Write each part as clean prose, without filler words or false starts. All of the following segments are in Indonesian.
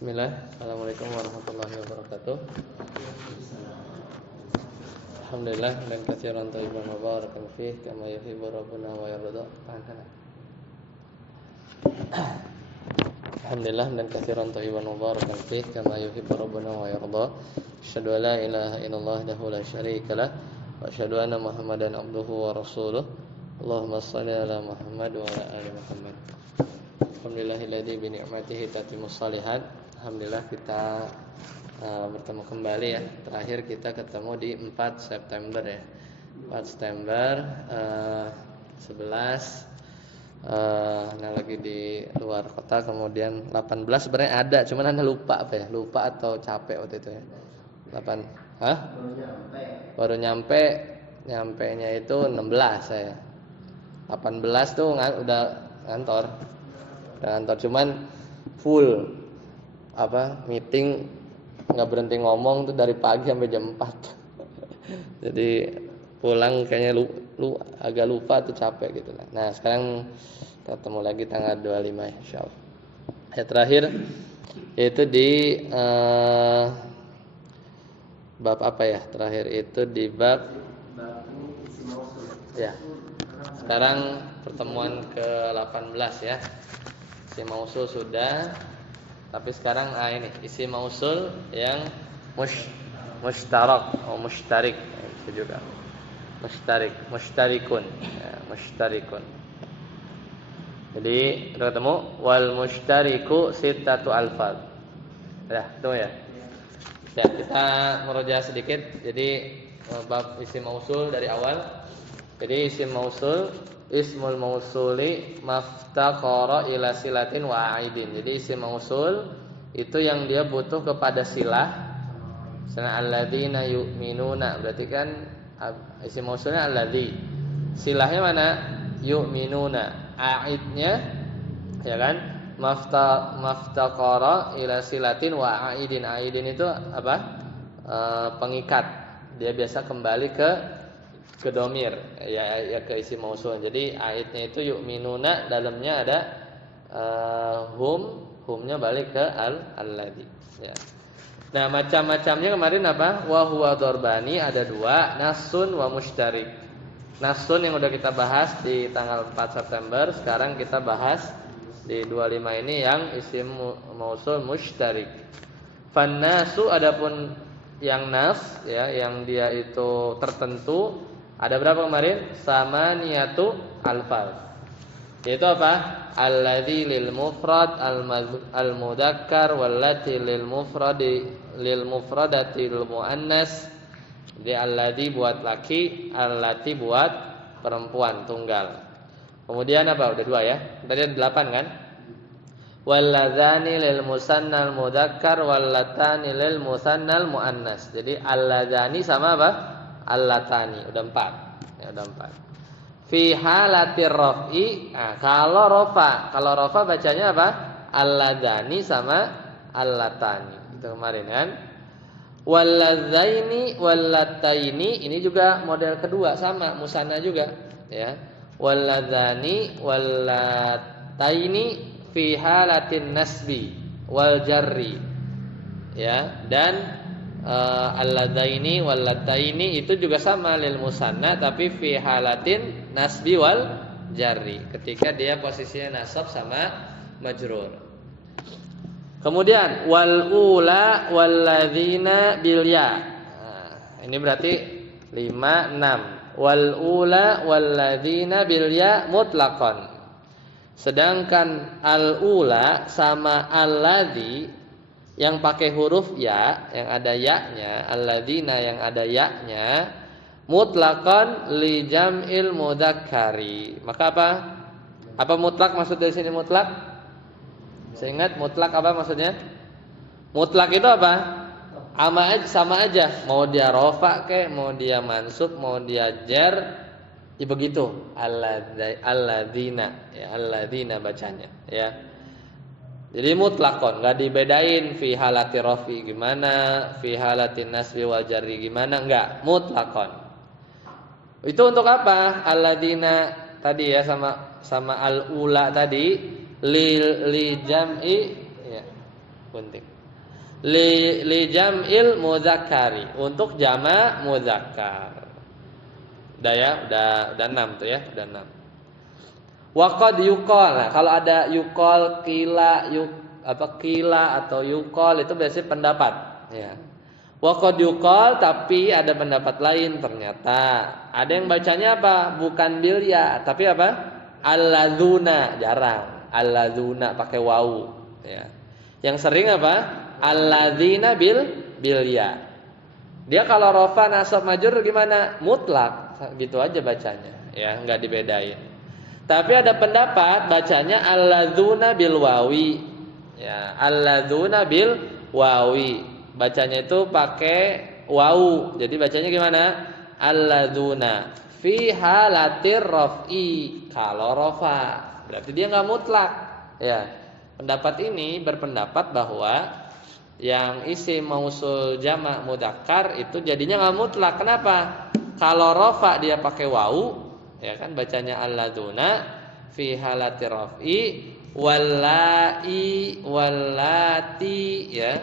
Bismillah. Assalamualaikum warahmatullahi wabarakatuh. Alhamdulillah dan katsiran thayyiban mubarakan fih kama yuhibbu rabbuna wa yarda. Alhamdulillah dan katsiran thayyiban mubarakan fih kama yuhibbu rabbuna wa yarda. Asyhadu an la ilaha illallah wahdahu la syarika lah wa asyhadu anna Muhammadan abduhu wa rasuluh. Allahumma shalli ala Muhammad wa ala ali Muhammad. Alhamdulillahilladzi bi ni'matihi tatimmus shalihat. Alhamdulillah kita bertemu kembali ya. Terakhir kita ketemu di 4 September ya. 4 September 11 nah lagi di luar kota, kemudian 18 sebenarnya ada, cuman Anda lupa apa ya? Lupa atau capek waktu itu ya. 8 Baru nyampe. Nyampenya itu 16 saya. 18 tuh udah kantor, cuman full meeting, nggak berhenti ngomong tuh dari pagi sampai jam 4. Jadi pulang kayaknya lu agak lupa tuh, capek gitu lah. Nah sekarang ketemu lagi tanggal 25 insyaallah. Yang terakhir itu di bab apa ya? Terakhir itu di bab ya. Sekarang pertemuan ke-18 ya. Isim mausul sudah. Tapi sekarang ini isim mausul yang mushtarak atau mushtarik itu juga. Mushtarikun. Ya, mushtarikun. Jadi udah ketemu wal mushtariku sittatu alfaz. Ya, itu ya. Ya, kita merujuk sedikit. Jadi bab isim mausul dari awal. Jadi isim mausul ismul mausuli maftaqara ila silatin wa aidin. Jadi isim mausul itu yang dia butuh kepada silah. Misalnya alladzina yu'minuna, berarti kan isim mausulnya alladzi. Silahnya mana? Yu'minuna. Aidnya ya kan? Maftaqara ila silatin wa aidin. Aidin itu apa? Pengikat. Dia biasa kembali ke domir ya ke isim mausul. Jadi aidnya itu yu'minuna, dalamnya ada humnya balik ke alladzi ya. Nah, macam-macamnya kemarin apa? Wa huwa dharbani, ada 2, nasun wa mushtarik. Nasun yang udah kita bahas di tanggal 4 September, sekarang kita bahas di 25 ini yang isim mausul mushtarik. Fannasu, adapun yang nas ya, yang dia itu tertentu, ada berapa kemarin? Samaniyatu alfaz. Yaitu apa? Alladzi lil mufrad al mudzakkar wallati lil mufradati lil muannas. Jadi alladzi buat laki, allati buat perempuan tunggal. Kemudian apa? Udah 2 ya. Tadi ada 8 kan? Walladzani lil musannal mudzakkar wallatani lil musannal muannas. Jadi alladzani sama apa? Allatani, udah 4. Ya udah 4. Fi halatir raf'i, kalau rafa bacanya apa? Alladzani sama allatani. Itu kemarin kan? Walladzaini wallataini, ini juga model kedua sama musanna juga, ya. Walladzani wallataini fi halatin nasbi wal jarri. Ya, dan alladzaini wallataini itu juga sama lil musanna tapi fi halatin nasbi wal jarri, ketika dia posisinya nasab sama majrur. Kemudian wal ula walladzina bil ya. Ini berarti 5 6. Wal ula walladzina bil ya mutlaqan. Sedangkan al ula sama alladzi yang pakai huruf ya, yang ada ya-nya, alladzina yang ada ya-nya, mutlaqan li jam'il mudzakkari. Maka apa? Apa mutlak maksud dari sini mutlak? Saya ingat mutlak apa maksudnya? Mutlak itu apa? Sama aja, mau dia rafa kek, mau dia mansub, mau dia jar, ya begitu. Alladzina, ya alladzina bacanya, ya. Jadi mutlakon, enggak dibedain fi halati rafi gimana, fi halatin nasbi wal jarri gimana, enggak, mutlakon. Itu untuk apa? Alladzina tadi ya sama al ula tadi li jam'i ya. Gunting. li jam'il mudzakkari, untuk jamak mudzakkar. Udah ya, udah 6 tuh ya, udah 6. Wa qad yuqal. Nah, kalau ada yuqal, qila atau yuqal itu biasanya pendapat, ya. Wa qad yuqal, tapi ada pendapat lain ternyata. Ada yang bacanya apa? Bukan bil ya, tapi apa? Alladzuna, jarang. Alladzuna pakai wawu, ya. Yang sering apa? Alladzina bil ya. Dia kalau rafa nasab majrur gimana? Mutlak, gitu aja bacanya, ya, enggak dibedain. Tapi ada pendapat bacanya alladzuna bil wawi. Ya, alladzuna bil wawi. Bacanya itu pakai wawu. Jadi bacanya gimana? Alladzuna fi halatir raf'i. Kalau rafa, berarti dia enggak mutlak. Ya. Pendapat ini berpendapat bahwa yang isim mausul jamak mudzakkar itu jadinya enggak mutlak. Kenapa? Kalau rafa dia pakai wawu, ya kan, bacanya alladzuna fi halati raf'i wallati, ya,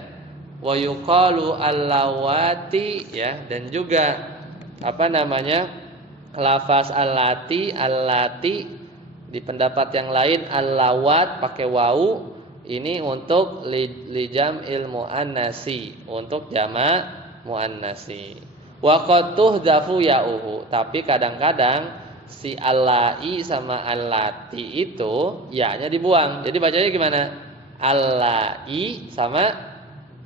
wa yuqalu allawati, ya, dan juga apa namanya lafaz allati di pendapat yang lain allawat pakai wawu, ini untuk li jam'il muannasi, untuk jamak muannasi. Wa qad tuhdafu ya'uhu, tapi kadang-kadang si allai sama allati itu ya-nya dibuang. Jadi bacanya gimana? Allai sama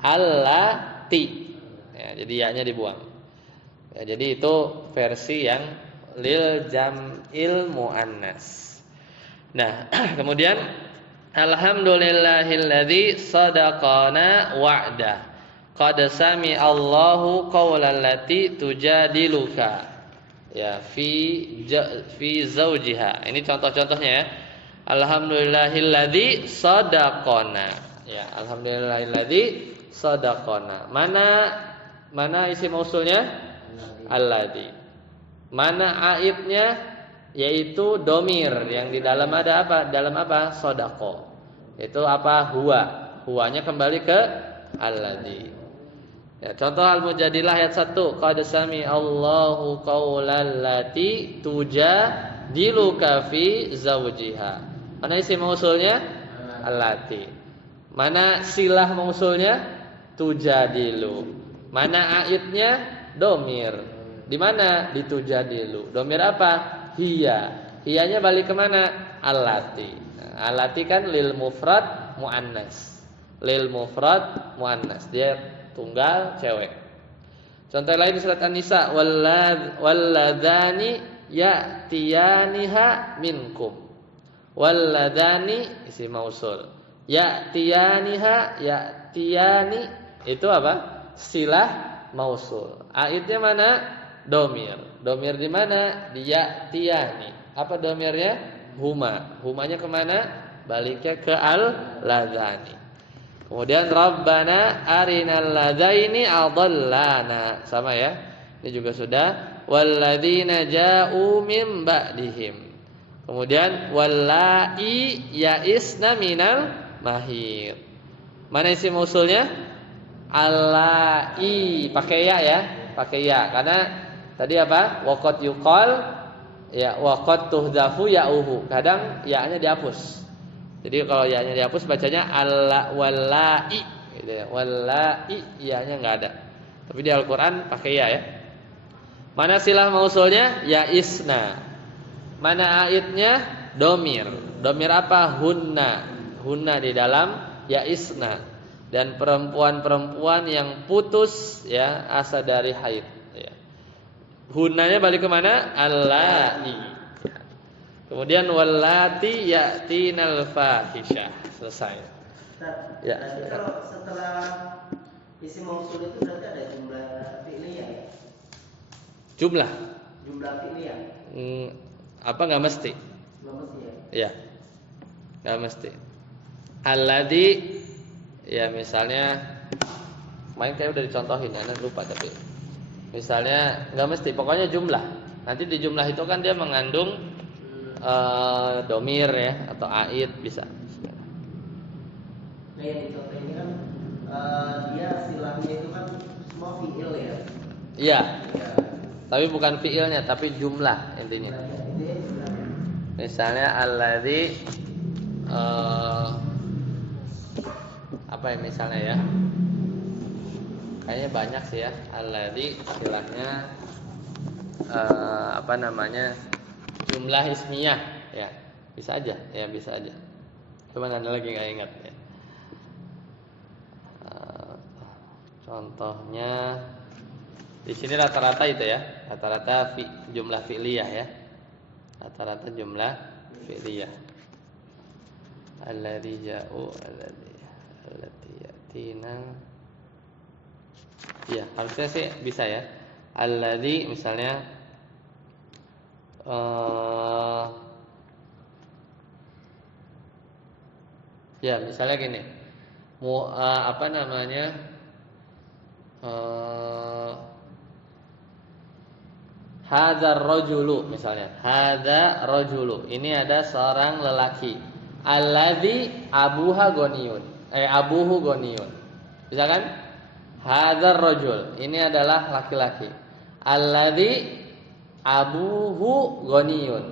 allati. Ya, jadi ya-nya dibuang. Ya, jadi itu versi yang lil jam'il muannas. Nah, kemudian alhamdulillahilladzi sadaqana wa'dah. Qad sami Allahu qaulal lati tujadiluka, ya, fi zaujiha. Ini contoh-contohnya, ya. Alhamdulillahilladzi sadaqana. Ya, alhamdulillahilladzi sadaqana. Mana isim mausulnya? Alladzi. Mana aidnya? Yaitu domir yang di dalam ada apa? Dalam apa? Sodako. Itu apa? Huwa. Huwanya kembali ke alladzi. Ya, contoh Al-Mujadilah ayat 1. Qad sami Allahu qaulal lati tujadiluka fi zawjiha. Mana isim mausulnya? Allati. Mana silah mausulnya? Tujadilu. Mana aidnya? Domir. Di mana? Di tujadilu. Domir apa? Hiya. Hiyanya balik ke mana? Allati. Nah, allati kan lil mufrad muannas. Lil mufrad muannas. Dia tunggal cewek. Contoh lain di surat An-Nisa, walladzani ya'tiyaniha minkum. Walladani isim mausul. Ya'tiyani itu apa? Silah mausul. Aidnya mana? Domir. Domir di mana? Di ya'tiyani. Apa domirnya? Huma. Humanya kemana? Baliknya ke al-ladzani. Kemudian Rabbana arinal ladzaini adallana, sama ya. Ini juga sudah. Walladzina ja'u min ba'dihim. Kemudian wallai ya'isna minal mahir. Mana isim mausulnya? Allai, pakai ya, pakai ya. Karena tadi apa? Waqad yuqal, ya, waqad tuhdafu ya'uhu. Kadang ya-nya dihapus. Jadi kalau ya-nya dihapus bacanya alla wallai, gitu ya. Wallai ya-nya enggak ada. Tapi di Al-Qur'an pakai ya. Mana silah mausulnya? Ya isna. Mana aidnya? Domir. Domir apa? Hunna. Hunna di dalam ya isna. Dan perempuan-perempuan yang putus, ya, asa dari haid, ya. Hunnanya balik ke mana? Allai. Kemudian wallati ya'tinal fahisyah. Selesai. Ya. Berarti kalau setelah isim mausul itu berarti ada jumlah fi'liyah ya? Jumlah fi'liyah. Apa enggak mesti? Enggak mesti ya? Ya. Enggak mesti. Alladzi, ya, misalnya main kayak udah dicontohin, ya, lupa tapi. Misalnya enggak mesti, pokoknya jumlah. Nanti di jumlah itu kan dia mengandung domir, ya, atau aid bisa. Nah, yang dicontoh ini kan dia silahnya itu kan semua fiil ya. Iya. Ya. Tapi bukan fiilnya, tapi jumlah intinya. Misalnya alladzi apa ya misalnya ya? Kayaknya banyak sih ya. Alladzi istilahnya apa namanya? Jumlah ismiyah ya. Bisa aja, ya bisa aja. Cuman ada lagi nggak ingat ya. Contohnya di sini rata-rata itu ya, rata-rata jumlah fi'liyah ya, rata-rata jumlah fi'liyah. Alladzi ja'u, alladzi yatina. Ya, harusnya sih bisa ya. Alladzi misalnya ya misalnya gini, apa namanya? Hadzal rajulu misalnya. Hadza rajulu. Ini ada seorang lelaki. Alladzi abuha ghaniyun. Abuhu ghaniyun. Bisa kan? Hadzal rajul. Ini adalah laki-laki. Alladzi abuhu ghaniyun.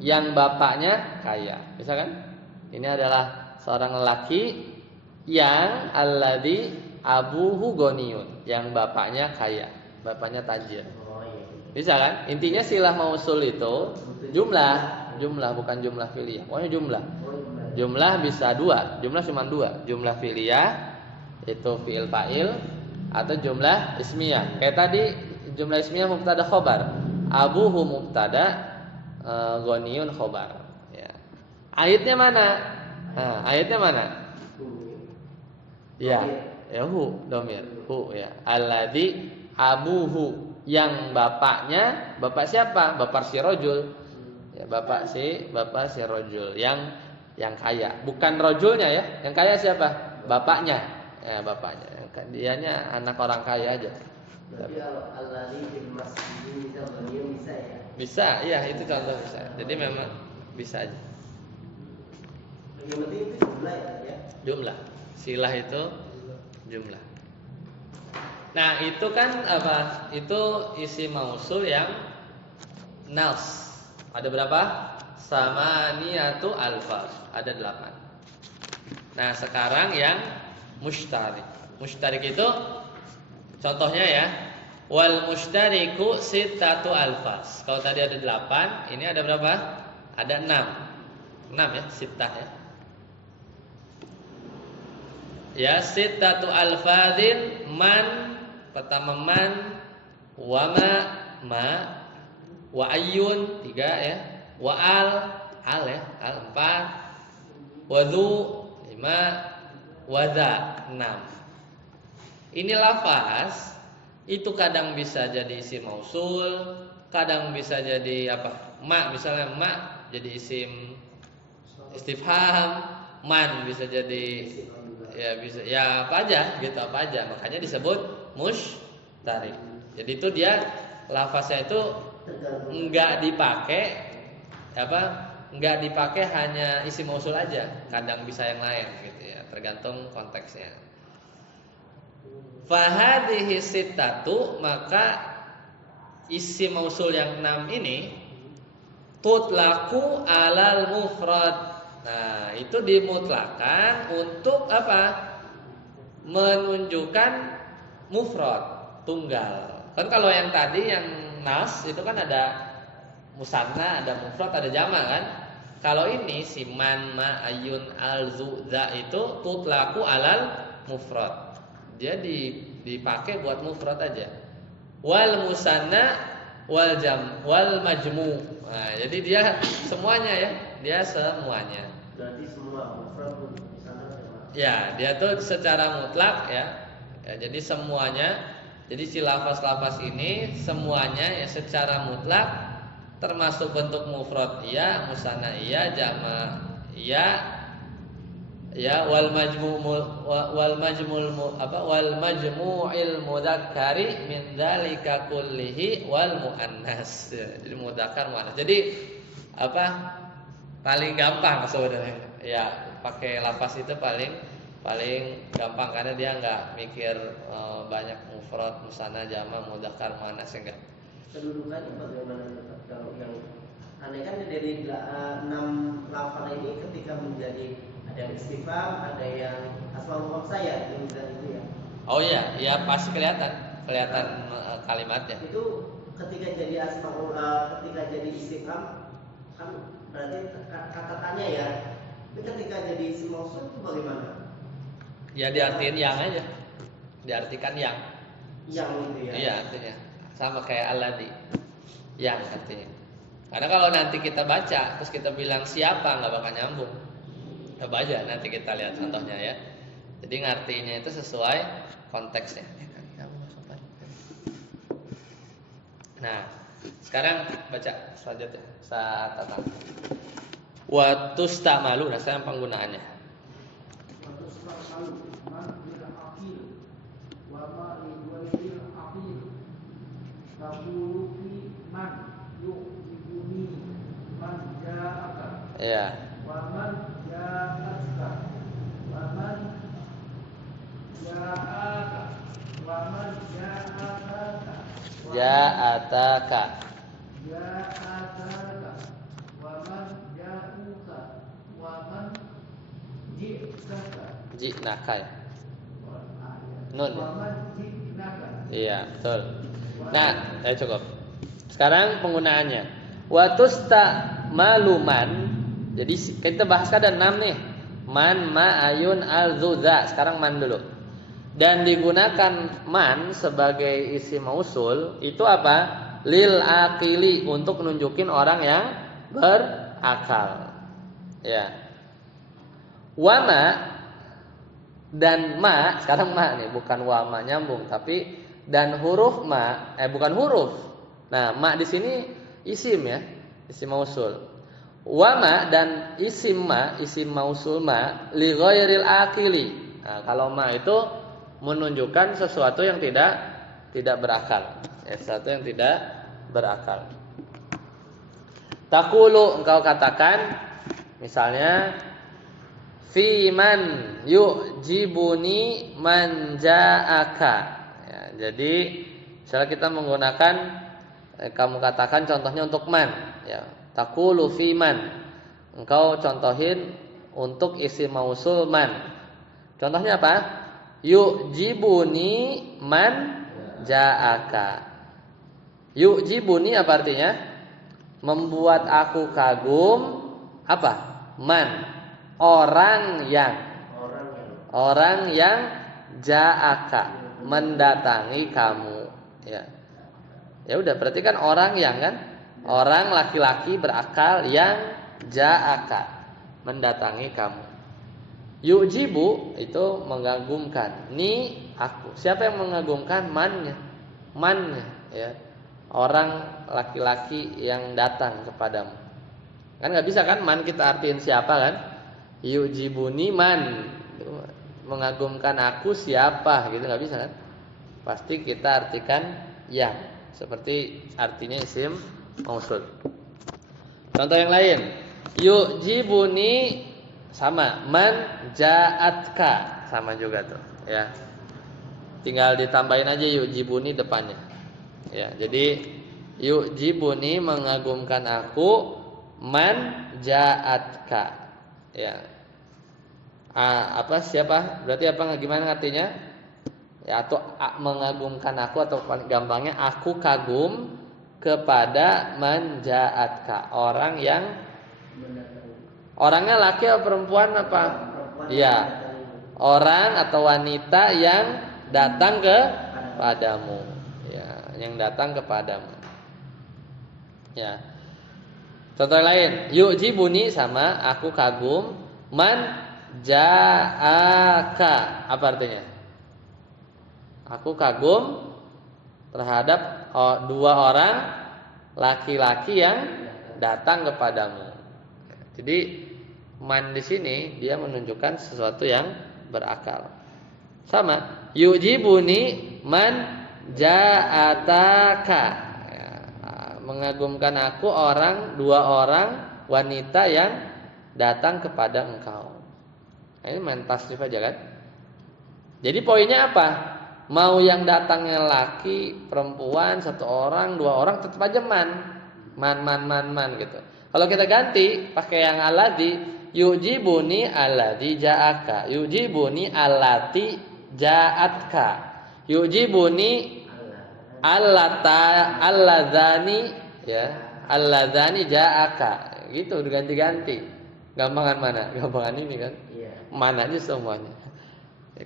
Yang bapaknya kaya. Bisa kan? Ini adalah seorang lelaki yang alladzi abuhu ghaniyun. Yang bapaknya kaya. Bapaknya tajir. Bisa kan? Intinya silah mausul itu jumlah bukan jumlah fi'liyah. Pokoknya jumlah. Jumlah bisa dua, jumlah cuma dua. Jumlah fi'liyah itu fi'il fa'il atau jumlah ismiyah. Kayak tadi jumlah ismiyah mubtada khobar. Abuhu mubtada, ghaniyun khobar. Ya. Ayatnya mana? Nah, ayatnya mana? Ya, hu domir, hu ya. Alladzi abuhu, yang bapaknya, bapak siapa? Bapak si rojul. Ya, bapak si rojul yang kaya. Bukan rojulnya ya. Yang kaya siapa? Bapaknya. Ya, bapaknya. Dianya anak orang kaya aja. Berarti kalau alladzi fil masjid bisa ya? Bisa, iya itu contoh bisa. Jadi memang bisa aja. Yang penting itu jumlah ya. Jumlah. Silah itu jumlah. Nah itu kan apa? Itu isi mausul yang nas. Ada berapa? Samaniyatu alfaz. Ada 8. Nah sekarang yang mushtarik. Mushtarik itu contohnya ya. Wal mushtariku sittatu alfaz. Kalau tadi ada 8, ini ada berapa? Ada 6. 6 ya, sittah ya. Ya sittatu alfadzin man. Pertama man, wama, wa ayyun 3 ya, wa al ya, al 4, wadhu 5, wadha 6. Ini lafaz itu kadang bisa jadi isim mausul, kadang bisa jadi apa? Misalnya jadi isim istifham, man bisa jadi ya bisa ya apa aja gitu, apa aja. Makanya disebut mushtarik. Jadi itu dia lafaznya itu enggak dipakai hanya isim mausul aja, kadang bisa yang lain gitu ya, tergantung konteksnya. Fahadhihi sittatu, maka isim mausul yang 6 ini tutlaku alal mufrad. Nah, itu dimutlakan untuk apa? Menunjukkan mufrad, tunggal. Kan kalau yang tadi yang nas itu kan ada musanna, ada mufrad, ada jama' kan? Kalau ini si man, ma, ayun, al, zu, za itu tutlaku alal mufrad. Dia dipakai buat mufrad aja. Wal musanna wal jam wal majmu. Nah, jadi dia semuanya ya, dia semuanya. Berarti semua mufrad di sana sama. Ya, dia tuh secara mutlak ya. Ya, jadi semuanya. Jadi si lafaz-lafaz ini semuanya ya secara mutlak, termasuk bentuk mufrad iya, musanna iya, jama iya, ya wal majmu'il mudzakkari min dzalika kullihi wal muannas. Ya, jadi mudzakkar muannas. Jadi apa? Paling gampang sebenarnya. Ya, pakai lafaz itu paling paling gampang karena dia nggak mikir banyak mufrad, musanna, jama, mudzakkar, muannas enggak. Kedudukannya bagaimana tetap kalau yang aneh kan dari 6 lafal ini ketika menjadi ada yang istifham, ada yang asmaul khamsah ya, itu ya. Oh iya, ya pasti kelihatan kalimatnya. Itu ketika jadi asmaul ketika jadi istifham kan berarti kata-katanya ya. Tapi ketika jadi isim mausul itu bagaimana? Ya diartiin yang aja. Diartikan yang. Yang gitu ya. Iya, artinya sama kayak alladzi. Yang artinya. Karena kalau nanti kita baca terus kita bilang siapa nggak bakal nyambung. Coba aja nanti kita lihat contohnya ya. Jadi ngartinya itu sesuai konteksnya. Nah, sekarang baca selanjutnya. Saat datang. Wa tustamalu, nah sekarang penggunaannya. Wa tustamalu man bil aqil wa ma bil aqil. Taqulu fi man yu'ibuni man ja'aka. Iya. Wa man ja'aka. Wa man ja'aka. Wa man ja'aka. Ja'ataka. Ja'ataka. Wa man ja'uka. Wa man ji'taka. Ji'naka ya. Nun ya. Wa man ji'naka. Iya, betul. Nah, cukup. Sekarang penggunaannya. Wa tustamaluman. Jadi kita bahas ada 6 nih. Man, ma, ayun, al, dzudza. Sekarang man dulu. Dan digunakan man sebagai isim mausul itu apa? Lil aqili, untuk nunjukin orang yang berakal. Ya. Wama dan ma, sekarang ma nih bukan wama nyambung tapi dan huruf ma, bukan huruf. Nah, ma di sini isim ya, isim mausul. Wama dan isim ma, isim mausul ma li ghairil aqili. Nah, kalau ma itu menunjukkan sesuatu yang tidak berakal, sesuatu yang tidak berakal. Taqulu, engkau katakan misalnya fi man yu'jibuni man ja'aka. Ya, jadi misalnya kita menggunakan kamu katakan contohnya untuk man ya. Taqulu fi man. Engkau contohin untuk isim mausul man. Contohnya apa? Yu'jibuni man ja'aka. Yu'jibuni apa artinya? Membuat aku kagum apa? Man, orang yang ja'aka, mendatangi kamu ya. Ya udah, berarti kan orang yang kan? Orang laki-laki berakal yang ja'aka, mendatangi kamu. Yu'jibu itu mengagumkan. Ni aku. Siapa yang mengagumkan? Mannya ya. Orang laki-laki yang datang kepadamu. Kan nggak bisa kan man kita artiin siapa kan? Yu'jibuni man. Mengagumkan aku siapa gitu, nggak bisa kan? Pasti kita artikan yang. Seperti artinya isim mausul. Contoh yang lain. Yu'jibuni sama man ja'atka, sama juga tuh ya. Tinggal ditambahin aja yu'jibuni depannya. Ya, jadi yu'jibuni mengagumkan aku, man ja'atka. Ya. Siapa? Berarti apa gimana artinya? Ya, atau mengagumkan aku, atau paling gampangnya aku kagum kepada man ja'atka, orang yang orangnya laki atau perempuan apa? Iya. Orang atau wanita yang datang kepadamu. Ya, yang datang kepadamu. Ya. Contoh lain, yu'jibuni sama aku kagum, man ja'aka. Apa artinya? Aku kagum terhadap dua orang laki-laki yang datang kepadamu. Jadi man di sini dia menunjukkan sesuatu yang berakal. Sama, yu'jibuni man ja'ataka. Ya, mengagumkan aku dua orang wanita yang datang kepada engkau. Ini main tasrif aja kan? Jadi poinnya apa? Mau yang datangnya laki, perempuan, 1 orang, 2 orang tetap aja man gitu. Kalau kita ganti pakai yang alladzi, yujibuni alladzi ja'aka, yujibuni allati ja'atka, yujibuni alladzani ya, alladzani ja'aka. Gitu diganti-ganti. Gampangan mana? Gampangan ini kan. Iya. Mana aja semuanya.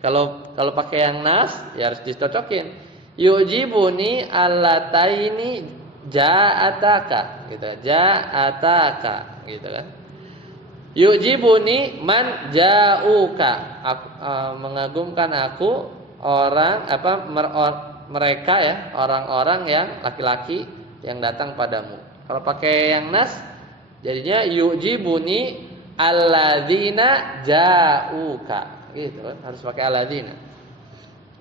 Kalau pakai yang nas ya harus dicocokin. Yujibuni allataini ja'ataka gitu. Ja'ataka gitu kan. Yujibuni man ja'uka. Mengagumkan aku mereka ya, orang-orang yang laki-laki yang datang padamu. Kalau pakai yang nas jadinya yujibuni alladzina ja'uka. Gitu kan, harus pakai alladzina.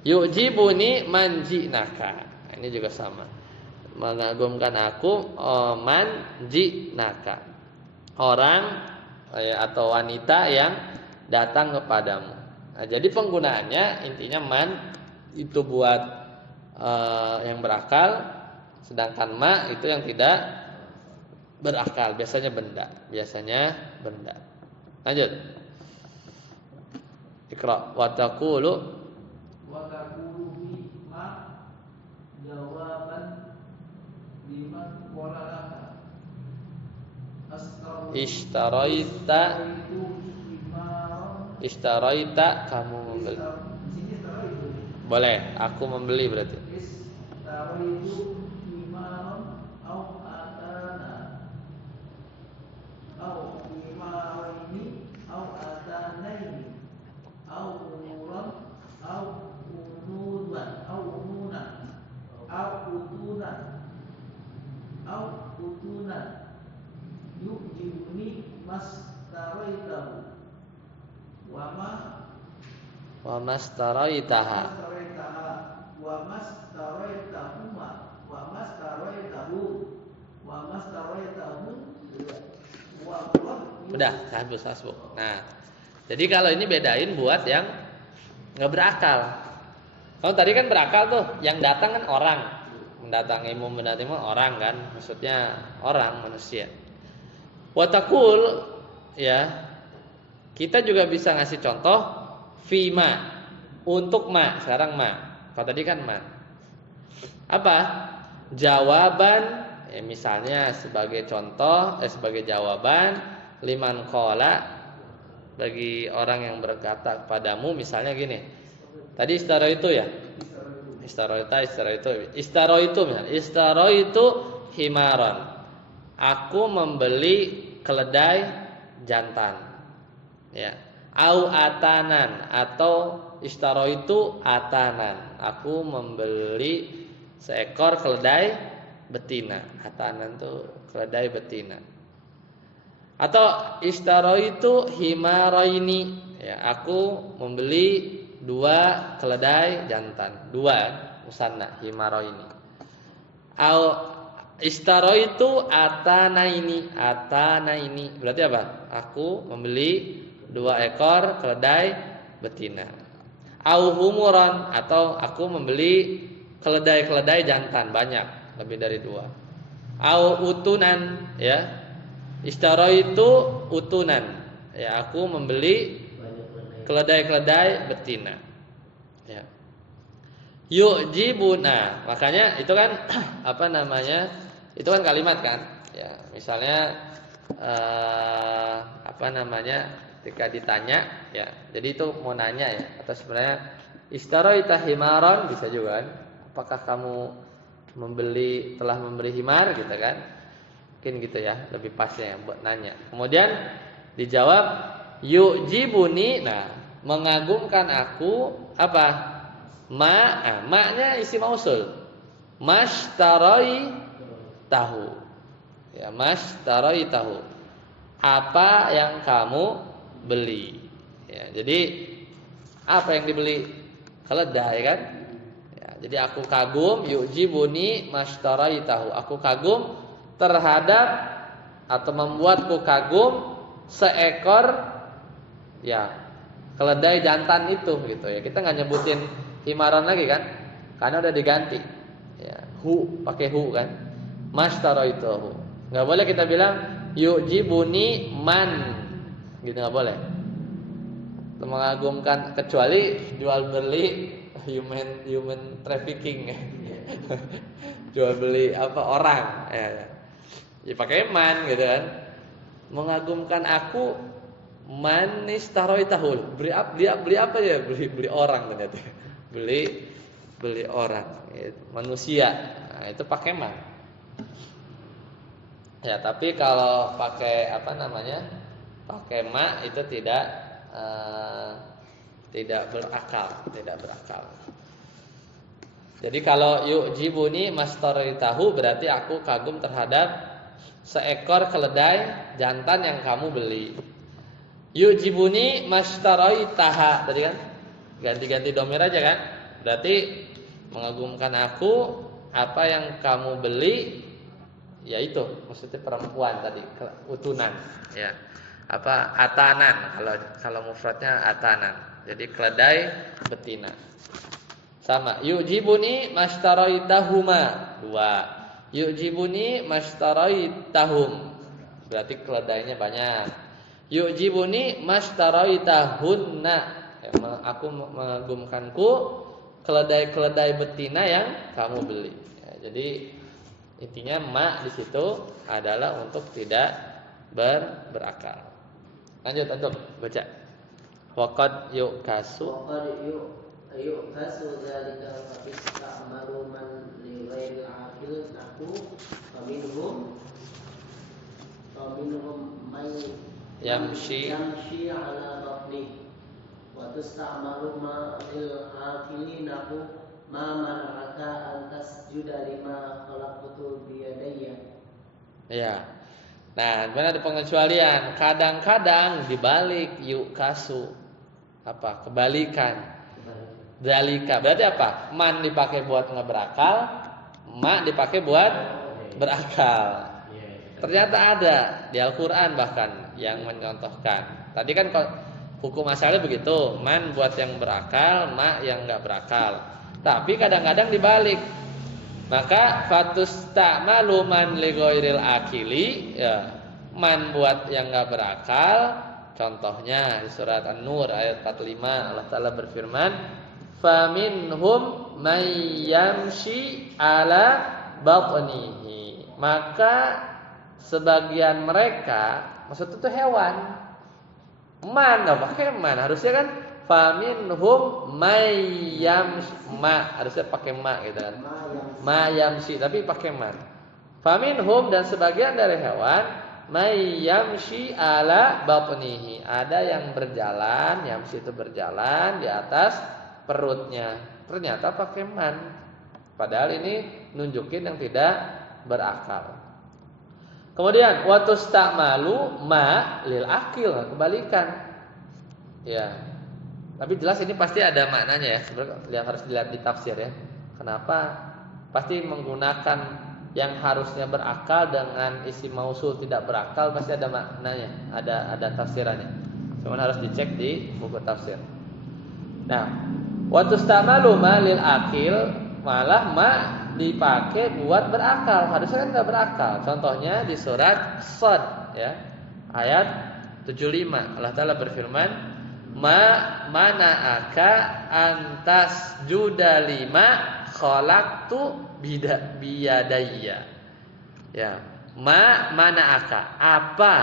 Yujibuni man ji'naka. Ini juga sama. Mengagumkan aku man ji'naka. Orang atau wanita yang datang kepadamu. Nah, jadi penggunaannya intinya man itu buat yang berakal, sedangkan ma itu yang tidak berakal, biasanya benda. Lanjut. Iqra wa taqulu fi ma jawaban liman qala laka Ishtaraita kamu membeli. Boleh, aku membeli berarti. Istaraitu imaron au atana au imaraini au atanaini au umuran au ununan au ununan au utunan au utunan yujibuni mastaraitahu Wa mastaraitaha. Wa mastaraitahu. Udah, habis. Nah, jadi kalau ini bedain buat yang nggak berakal. Kalau tadi kan berakal tuh, yang datang kan orang, mendatangimu orang kan, maksudnya orang manusia. Watakul ya, kita juga bisa ngasih contoh fima untuk ma. Sekarang ma. Kalau tadi kan ma. Apa? Jawaban ya, misalnya sebagai contoh sebagai jawaban liman qala bagi orang yang berkata kepadamu, misalnya gini. Tadi istaro itu ya. Istaro itu himaron. Aku membeli keledai jantan. Ya. Au atanan atau istaro itu atanan. Aku membeli seekor keledai betina. Atanan itu keledai betina. Atau istaro itu himaraini. Ya, aku membeli 2 keledai jantan. 2 musanna himaraini. Au istaro itu atanaini. Atanaini berarti apa? Aku membeli 2 ekor keledai betina. Au humuran atau aku membeli keledai jantan banyak, lebih dari 2. Au utunan ya. Istara itu utunan. Ya, aku membeli keledai betina. Ya. Yu'jibuna. Makanya itu kan apa namanya? Itu kan kalimat kan? Ya, misalnya apa namanya? Ketika ditanya, ya, jadi itu mau nanya ya, atau sebenarnya istaraita himaron bisa juga kan? Apakah kamu telah membeli himar gitu kan? Mungkin gitu ya, lebih pasnya ya, buat nanya. Kemudian dijawab yu'jibuni, nah, mengagumkan aku apa? Ma-nya isi mausul. Mashtarai tahu. Ya, mashtarai tahu. Apa yang kamu beli. Ya, jadi apa yang dibeli? Keledai kan? Ya, jadi aku kagum, yu'jibuni mashtaraitahu. Aku kagum terhadap atau membuatku kagum seekor ya keledai jantan itu gitu ya. Kita nggak nyebutin himaron lagi kan? Karena udah diganti. Ya, pakai hu kan. Mashtaroituhu. Nggak boleh kita bilang yu'jibuni man. Gitu nggak boleh. Itu mengagumkan, kecuali jual beli human trafficking. Jual beli orang ya. Ya pakai man gitu kan. Mengagumkan aku manis taroitahul. Beli apa ya? Beli orang ternyata. Beli orang, gitu. Manusia. Nah, itu pakai man. Ya, tapi kalau pakai pakai ma itu tidak berakal. Jadi kalau yu'jibuni mastaritahu berarti aku kagum terhadap seekor keledai jantan yang kamu beli. Yu'jibuni mastaraitaha tadi kan? Ganti-ganti domir aja kan? Berarti mengagumkan aku apa yang kamu beli, yaitu maksudnya perempuan tadi, utunan ya. Atanan, kalau mufradnya atanan. Jadi keledai betina. Sama, yu'jibuni mashtaraitahuma, 2. Yu'jibuni mashtaraitahum. Berarti keledainya banyak. Yu'jibuni mashtaraitahunna. Ya, aku mengagumkanku keledai-keledai betina yang kamu beli. Ya, jadi intinya ma di situ adalah untuk tidak berakal. Lanjut baca. Waqad yu'kasu dzalika fa ista'malu man li ghairi aqil naku faminhum may yamshi ala batni wa tusta'malu ma lil aqili naku ma man'aka an tasjuda lima khalaqtu bi yadayya. Ya. Nah, benar ada pengecualian. Kadang-kadang dibalik yu'kasu. Kebalikan. Dzalika berarti apa? Man dipakai buat ngeberakal, ma dipakai buat berakal. Ternyata ada di Al-Qur'an bahkan yang mencontohkan. Tadi kan hukum asalnya begitu, man buat yang berakal, ma yang enggak berakal. Tapi kadang-kadang dibalik. Maka fatusta'malu man li ghairil akili, ya. Man buat yang enggak berakal. Contohnya di surat An-Nur ayat 45 Allah Ta'ala berfirman, faminhum may yamshi ala batnihi. Maka sebagian mereka, maksud itu hewan. Man enggak pakai man, harusnya kan faminhum may yamshi, ma harusnya pakai ma gitu kan. Ma yamshi tapi pakai man. Faminhum dan sebagian dari hewan may yamshi ala batnihi. Ada yang berjalan, yamshi itu berjalan di atas perutnya. Ternyata pakai man. Padahal ini nunjukin yang tidak berakal. Kemudian watusta'malu ma lil akil, kebalikan. Ya. Tapi jelas ini pasti ada maknanya ya. Sebenarnya harus dilihat di tafsir ya. Kenapa? Pasti menggunakan yang harusnya berakal dengan isim mausul tidak berakal, pasti ada maknanya, ada tafsirannya. Cuman harus dicek di buku tafsir. Nah, watustamalu ma lil akil, malah ma dipakai buat berakal. Harusnya kan enggak berakal. Contohnya di surat Shad ya. Ayat 75 Allah Ta'ala berfirman, ma mana'aka antas juda lima khalaqtu biyadayya. Ya, mana'aka, apa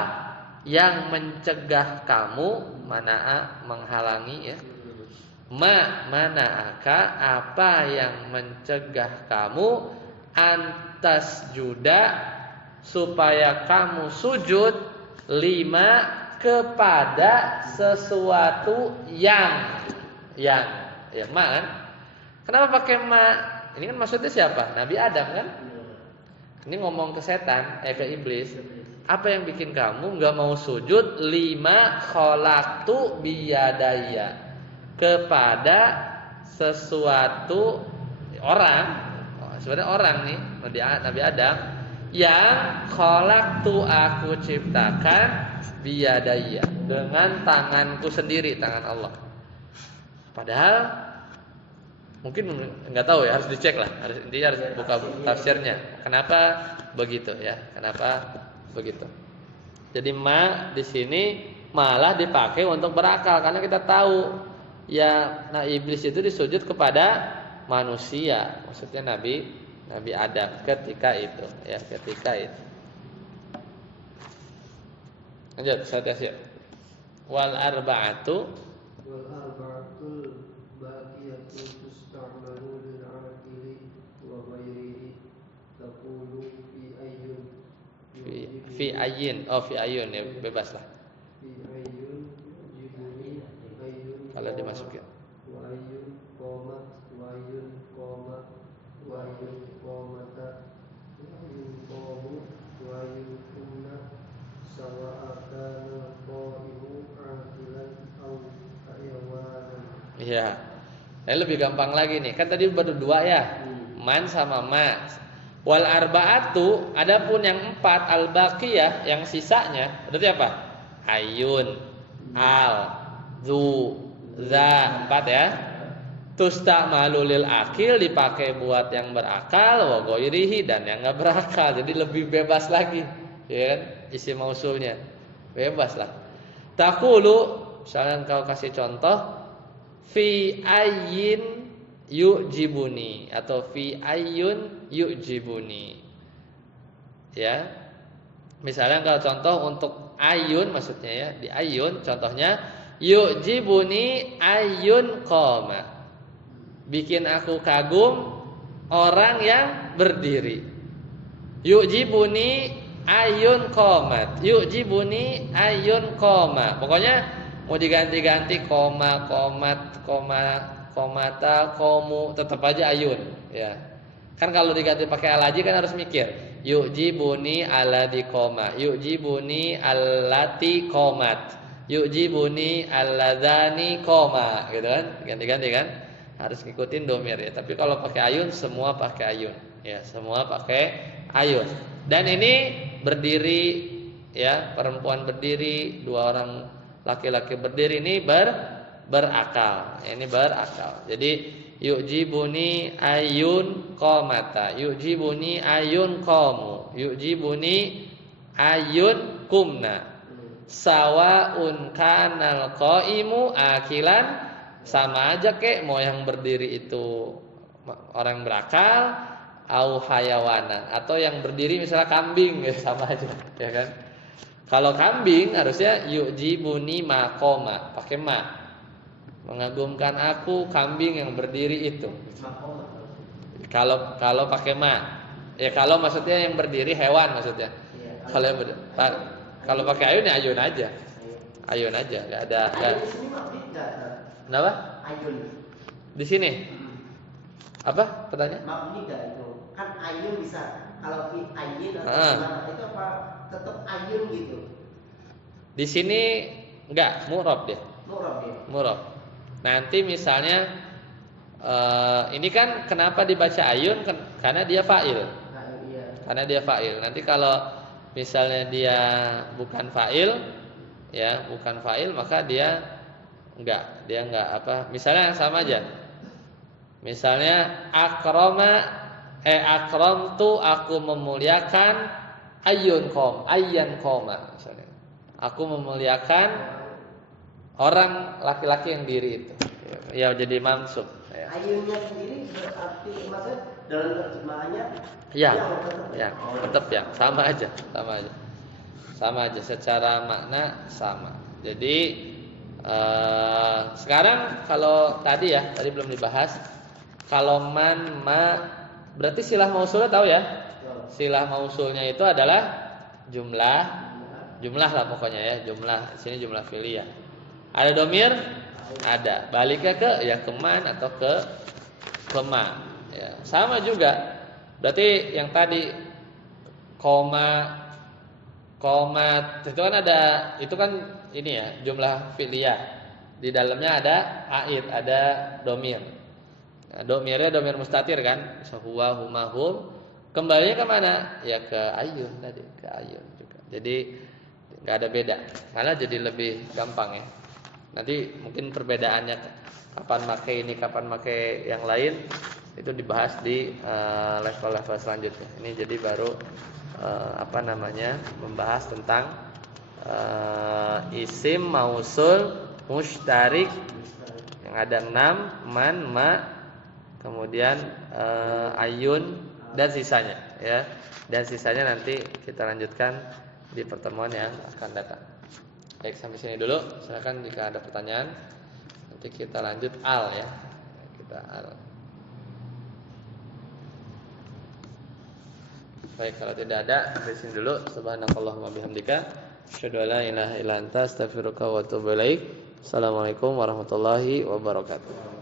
yang mencegah kamu, mana'a menghalangi ya. Mana'aka, apa yang mencegah kamu antas juda supaya kamu sujud lima kepada sesuatu yang ya ma kan? Kenapa pakai ma? Ini kan maksudnya siapa? Nabi Adam kan? Ini ngomong ke setan, ke iblis. Apa yang bikin kamu enggak mau sujud lima khalaqtu biyadaya, kepada sesuatu orang, sebenarnya orang nih, Nabi Adam, yang khalaqtu aku ciptakan biyadaya dengan tanganku sendiri, tangan Allah. Padahal mungkin nggak tahu ya, harus dicek lah, intinya harus buka tafsirnya. Kenapa begitu ya? Kenapa begitu? Jadi ma di sini malah dipakai untuk berakal karena kita tahu ya, nah iblis itu disujud kepada manusia, maksudnya Nabi Adam ketika itu ya, ketika itu. Lanjut, saya tes ya. Wal arba'atul baqiyatu tusta'malu lil 'aqili wa ghairihi taqulu fi ayyin ya, bebas lah fi ayyun jibuni ayyun kalau dimasukin. wa ayyun qomat wa ayyun qomat wa ayyun qomata wa ayyun qomu wa ayyun kunna sawa'akana qaimu aqilan aw hayawanan. Iya. Nah, lebih gampang lagi nih. Kan tadi berdua ya. Man sama ma. Wal arba'atu, adapun yang 4 al-baqiyah yang sisanya berarti apa? Ayun, al, zu, za, 4 ya. Tusta'malu lil akil, dipakai buat yang berakal, wa ghairihi, dan yang enggak berakal. Jadi lebih bebas lagi. Ya kan? Isi mausulnya. Bebas lah. Taqulu, misalnya kau kasih contoh fi ayyin yu'jibuni atau fi ayyun yu'jibuni. Ya. Misalnya kalau contoh untuk ayun maksudnya ya, di ayun contohnya yu'jibuni ayyun qoma. Bikin aku kagum orang yang berdiri. Yu'jibuni ayyun qomat. Yu'jibuni ayyun qoma. Pokoknya mau diganti-ganti koma, komat, komata, komu, tetap aja ayun ya. Kan kalau diganti pakai alaji kan harus mikir. Yu'jibuni alladhi koma, yu'jibuni allati komat, yu'jibuni alladzani koma, gitu kan? Ganti-ganti kan? Harus ngikutin domir ya. Tapi kalau pakai ayun semua pakai ayun ya, semua pakai ayun. Dan ini berdiri ya, perempuan berdiri, 2 orang laki-laki berdiri, ini berakal. Ini berakal. Jadi yu'jibuni ayun qamata, yu'jibuni ayun qamu, yu'jibuni ayun kumna. Sawaun kanal qaimu akilan, sama aja kek mau yang berdiri itu orang berakal au hayawanan, atau yang berdiri misalnya kambing ya, sama aja ya kan. Kalau kambing harusnya yu'jibuni maqoma, pakai ma. Mengagumkan aku kambing yang berdiri itu. Kalau pakai ma. Ya kalau maksudnya yang berdiri hewan maksudnya. Kalau yang kalau pakai ayun ya ayun aja. Ayun aja, enggak ada. Ayun di sini maksudnya enggak. Kenapa? Ayun. Di sini. Apa pertanyaan? Mabni enggak itu? Kan ayun bisa. Kalau fi ayun atau gimana itu apa tetap ayun gitu. Di sini enggak, mu'rab dia. Mu'rab ya. Mu'rab. Nanti misalnya ini kan kenapa dibaca ayun? Karena dia fa'il. Nah, iya. Karena dia fa'il. Nanti kalau misalnya dia bukan fa'il, ya, bukan fa'il, maka dia enggak apa? Misalnya sama aja. Misalnya akramtu, aku memuliakan ayyan qoma misalnya. Aku memuliakan orang laki-laki yang diri itu. Ya jadi mansub ya. Ayunnya sendiri berarti maksudnya dalam terjemahannya Ya, ya, tetap ya, sama aja. Sama aja secara makna sama. Jadi sekarang kalau tadi belum dibahas. Kalau man, ma, berarti silah mausulnya tahu ya? Silah mausulnya itu adalah jumlah lah pokoknya ya, jumlah. Sini jumlah fi'liyah. Ada domir? Ada. Baliknya ke ya ke man atau ke ma. Ya, sama juga. Berarti yang tadi koma itu kan ada, itu kan ini ya, jumlah fi'liyah. Di dalamnya ada aid, ada domir. Nah, domirnya domir mustatir kan, huwa, huma, hum, Kembalinya ke mana? Ya ke ayun tadi, ke ayun juga. Jadi nggak ada beda, malah jadi lebih gampang ya. Nanti mungkin perbedaannya kapan pakai ini, kapan pakai yang lain itu dibahas di level-level selanjutnya. Ini jadi baru membahas tentang isim mausul mustarik yang ada 6, man, ma, kemudian ayun dan sisanya ya. Dan sisanya nanti kita lanjutkan di pertemuan yang akan datang. Baik, sampai sini dulu. Silakan jika ada pertanyaan. Nanti kita lanjut al ya. Kita al. Baik, kalau tidak ada sampai sini dulu. Subhanakallahumma bihamdika asyhadu an la ilaha illa anta astaghfiruka wa atubu ilaik. Assalamualaikum warahmatullahi wabarakatuh.